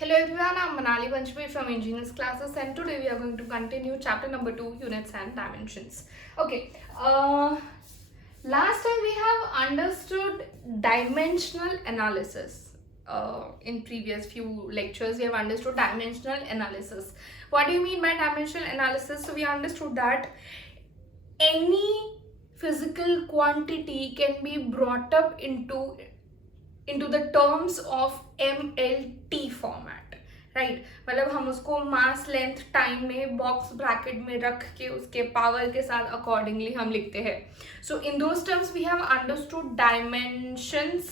Hello everyone, I'm Manali Vanchpai from Engineers Classes, and today we are going to continue chapter number 2, Units and Dimensions. Okay, last time we have understood dimensional analysis. In previous few lectures, we have understood dimensional analysis. What do you mean by dimensional analysis? So we understood that any physical quantity can be brought up into the terms of MLT format, right मतलब हम उसको मास length time में box bracket में रख के उसके power के साथ अकॉर्डिंगली हम लिखते हैं. So in those terms we have understood dimensions,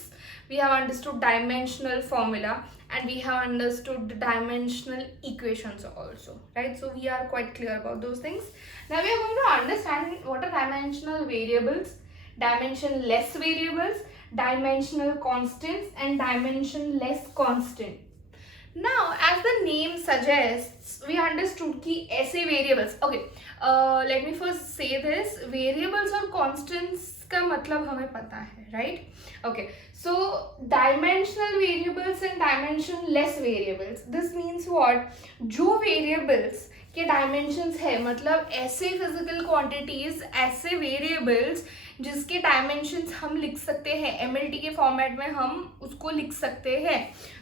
we have understood dimensional formula, and we have understood the dimensional equations also, right? So we are quite clear about those things. Now we are going to understand what are dimensional variables, dimensionless variables, dimensional constants, and dimensionless constant. Now as the name suggests, we understood कि ऐसे variables, okay, let me first say this, variables और constants का मतलब हमें पता है, right? Okay, so dimensional variables and dimensionless variables, this means what? जो variables के dimensions है, मतलब ऐसे physical quantities, ऐसे variables जिसके डायमेंशंस हम लिख सकते हैं, MLT के फॉर्मेट में हम उसको लिख सकते हैं,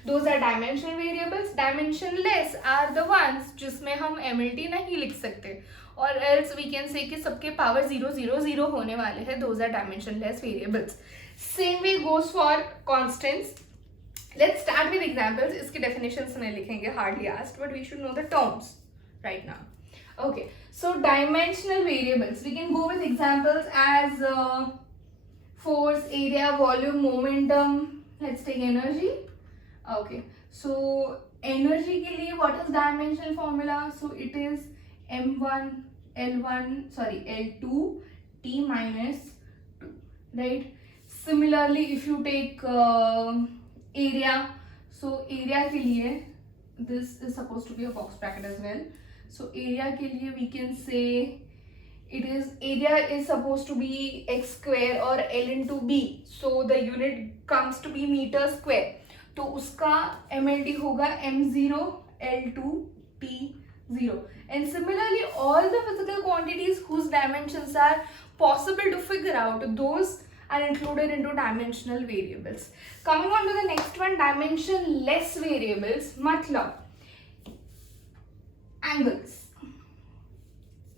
those are dimensional variables. Dimensionless are the ones जिसमें हम MLT नहीं लिख सकते, और एल्स वी कैन से कि सबके पावर 0 0 0 होने वाले हैं, those are dimensionless variables. Same way goes for constants. Let's start with examples. इसके डेफिनेशंस नहीं लिखेंगे, hardly asked, but we should know the terms right now. Okay, so dimensional variables, we can go with examples as force, area, volume, momentum. Let's take energy. Okay, so energy के लिए what is dimensional formula? So it is m1 L2 T minus 2, right? Similarly, if you take area, so area के लिए this is supposed to be a box bracket as well. So area के लिए we can say it is, area is supposed to be x square or L into B, so the unit comes to be meter square, तो उसका MLT होगा m0 L2 T0. And similarly all the physical quantities whose dimensions are possible to figure out, those are included into dimensional variables. Coming on to the next one, dimensionless variables, मतलब angles.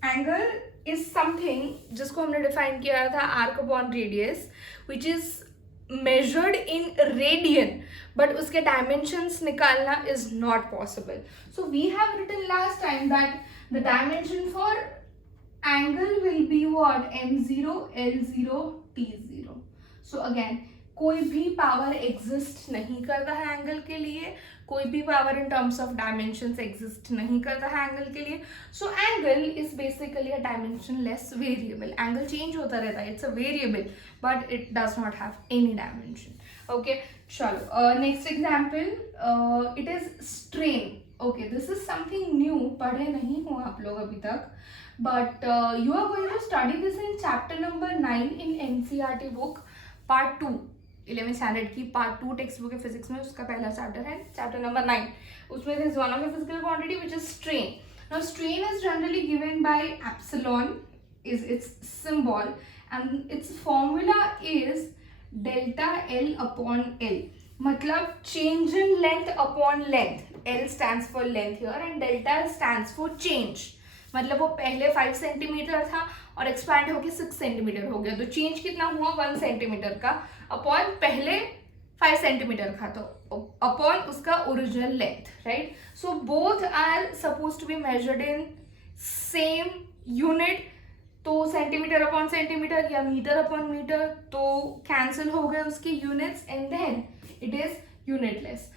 Angle is something जिसको हमने define किया था arc upon radius, which is measured in radian, but उसके dimensions निकालना is not possible. So we have written last time that the dimension for angle will be what? m0 L0 T0. So again, कोई भी power exist नहीं करता है angle के लिए, कोई भी power in terms of dimensions exist नहीं करता है एंगल के लिए. So angle is basically a dimensionless variable. Angle change होता रहता है, it's a variable, but it does not have any dimension. Okay, चलो next example, it is strain. Okay, this is something new, पढ़े नहीं हो आप लोग अभी तक, but you are going to study this in chapter number 9 in NCERT book part 2, 11th standard की part 2 text book है फिजिक्स में, उसका पहला चैप्टर है चैप्टर नंबर 9. उसमें this one of the physical quantity which is strain. Now strain is generally given by epsilon is its symbol, and its formula is delta L upon L. मतलब change in length upon length. L stands for length here and delta stands for change. मतलब वो पहले 5 centimetre था और expand होकर 6 centimetre हो गया, तो चेंज कितना हुआ 1 सेंटीमीटर का, अपॉन पहले 5 सेंटीमीटर का, तो अपॉन उसका original length, right? So both are suppose to be measured in same unit, तो सेंटीमीटर अपॉन सेंटीमीटर या मीटर अपॉन मीटर, तो कैंसिल हो गए उसके units, and then it is unitless.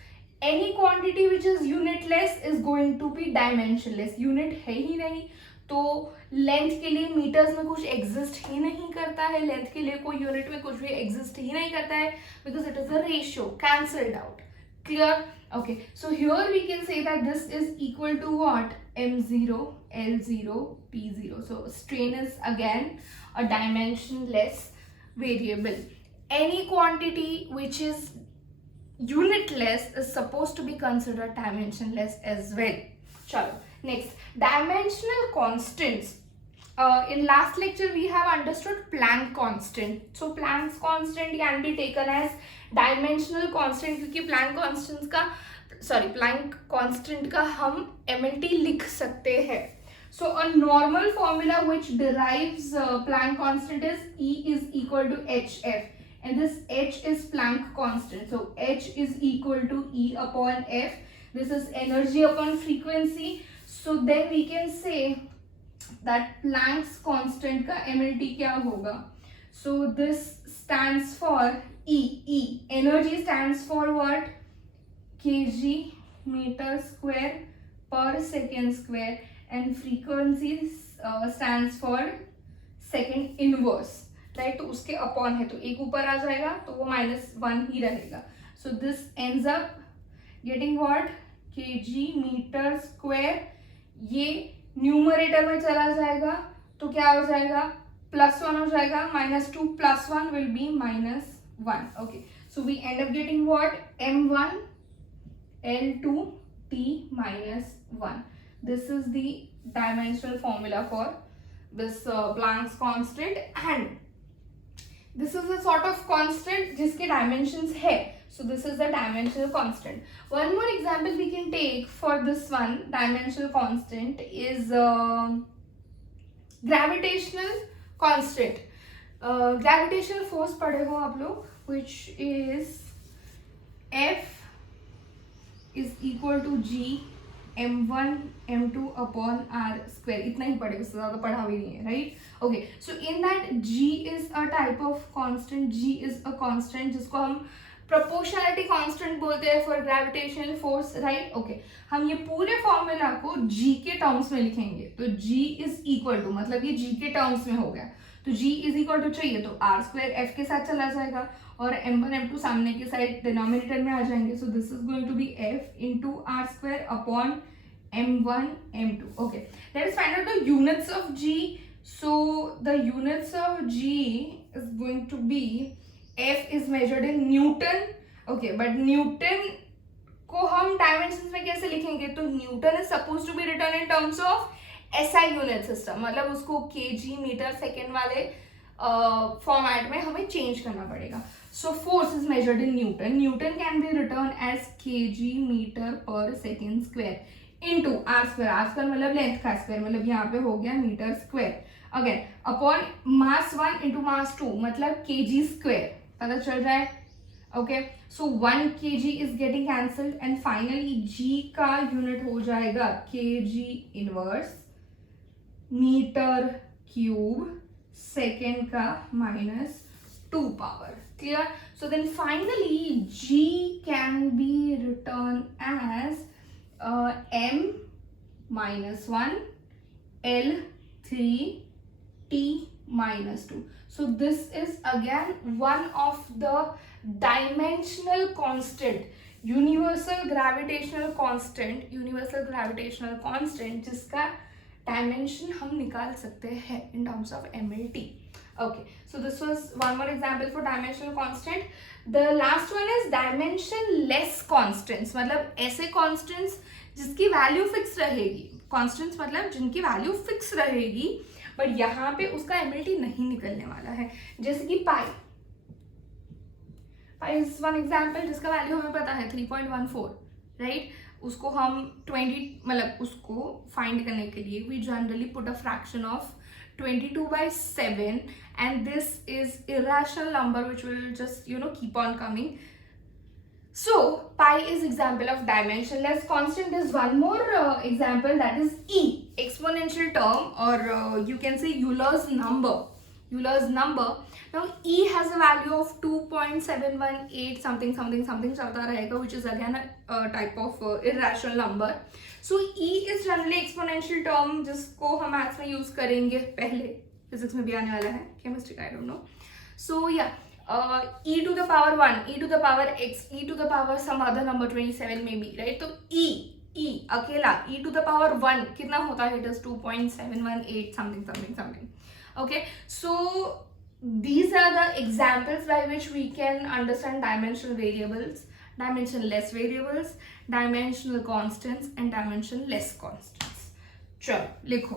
Any quantity which is unitless is going to be dimensionless. Unit है ही नहीं, तो length के लिए मीटर्स में कुछ एग्जिस्ट ही नहीं करता है, लेंथ के लिए कोई यूनिट में कुछ भी एग्जिस्ट ही नहीं करता है, because it is a ratio, cancelled out. Clear? Okay, so here we can say that this is equal to what? m0 L0 T0. So strain is again a dimensionless variable. Any quantity which is unitless is supposed to be considered dimensionless as well. Chalo, next, dimensional constants. In last lecture we have understood Planck constant. So Planck's constant can be taken as dimensional constant, क्योंकि Planck constant का हम MLT लिख सकते हैं. So a normal formula which derives Planck constant is E is equal to hf, and this h is Planck constant. So h is equal to E upon f. This is energy upon frequency. So then we can say that Planck's constant का MLT क्या होगा? So this stands for E. Energy stands for what? kg meter square per second square, and frequency stands for second inverse, right? तो उसके upon है, तो एक ऊपर आ जाएगा तो वो -1 ही रहेगा. So this ends up getting what? kg meter square. ये न्यूमरेटर में चला जाएगा तो क्या हो जाएगा? +1 हो जाएगा. -2 + 1 will be -1. Okay, so we end up getting what? m1 L2 T -1. This is the dimensional formula for this Planck's constant, and this is a sort of constant जिसके dimensions है. So this is the dimensional constant. One more example we can take for this one dimensional constant is gravitational constant. Gravitational force पढ़े हो आप लोग, which is F is equal to G m1 m2 upon r square. इतना ही पढ़े, उससे ज़्यादा पढ़ा भी नहीं है, right? Okay, so in that G is a type of constant. G is a constant जिसको हम proportionality constant बोलते हैं for gravitational force, right? Okay, हम ये पूरे फॉर्मूला को G के टर्म्स में लिखेंगे. तो G is equal to, मतलब ये G के टर्म्स में हो गया, तो G is equal to चाहिए तो r square f के साथ चला जाएगा, और m1 m2 सामने के साइड डिनोमिनेटर में आ जाएंगे. So this is going to be f into r square upon m1 m2. Okay, let us find out the units of G. So the units of G is going to be, f is measured in Newton. Okay, but Newton को हम dimensions में कैसे लिखेंगे? तो newton is suppose to be written in terms of SI unit system, मतलब उसको kg metre second वाले format में हमें चेंज करना पड़ेगा. So force is measured in Newton. Newton can be written as kg meter per second square into r square. r square मतलब length का square, मतलब यहाँ पे हो गया metre square. Again upon mass 1 into mass 2 मतलब kg स्क्वायर. पता चल रहा है? Okay, so 1 kg is getting cancelled, and finally G का यूनिट हो जाएगा kg inverse metre cube second का -2 power. Clear? So then finally G can be written as m -1 L3 T -2. So this is again one of the dimensional constant, universal gravitational constant जिसका dimension हम निकाल सकते हैं in terms of MLT. Okay, so this was one more example for dimensional constant. The last one is dimensionless constants, मतलब ऐसे constants जिसकी value fix रहेगी. constants मतलब जिनकी वैल्यू फिक्स रहेगी, बट यहाँ पे उसका MLT नहीं निकलने वाला है. जैसे कि पाई इज वन एग्जाम्पल जिसका वैल्यू हमें पता है 3.14, राइट? उसको हम 20 मतलब उसको फाइंड करने के लिए we generally put a fraction of 22/7, and this is irrational number which will just keep on coming. So pi is example of dimensionless constant. There's one more example, that is E, exponential term, or you can say Euler's number. Now E has a value of 2.718 something चलता रहेगा, which is again a type of irrational number. So E is generally exponential term जिसको हम maths में use करेंगे, पहले physics में भी आने वाला है, केमिस्ट्री का I don't know. So yeah, e to the power 1, e to the power x, e to the power some other number 27 maybe, right? तो e अकेला e to the power 1 कितना होता है? It is 2.718 something. Okay, so these are the examples by which we can understand dimensional variables, dimensionless variables, dimensional constants and dimensionless constants. चलो लिखो